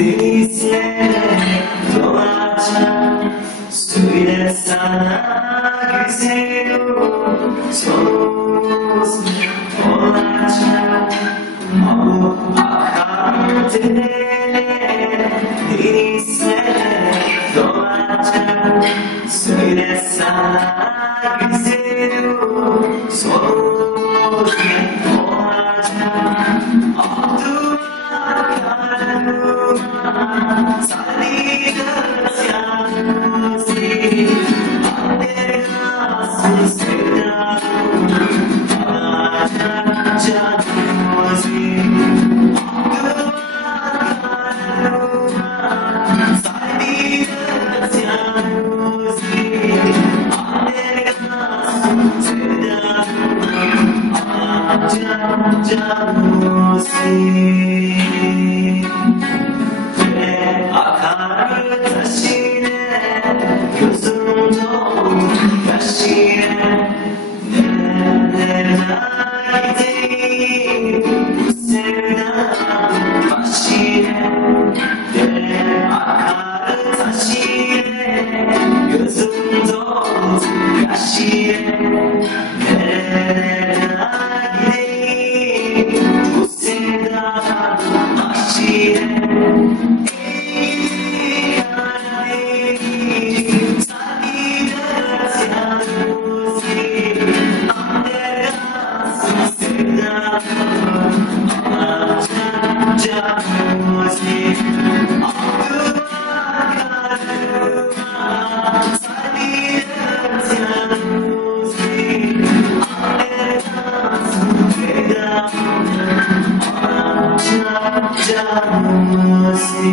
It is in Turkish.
denizlere dolacak. Söyle sana güzelim, sonumuz olacak. O akan derelere, denizlere dolacak. Söyle sana güzelim, sonumuz olacak. Abdullah karnıma sallidas yanımızı, Andergasız sevdamı alacak canımızı. Abdullah karnıma sallidas yanımızı, Andergasız sevdamı alacak canımızı. Akar taşine, gözüm doldu yaşine. Nerelere gideyim bu sevdanın başine. Akar taşine, gözüm doldu yaşine. Nerelere gideyim bu sevdanın başine. Canımızı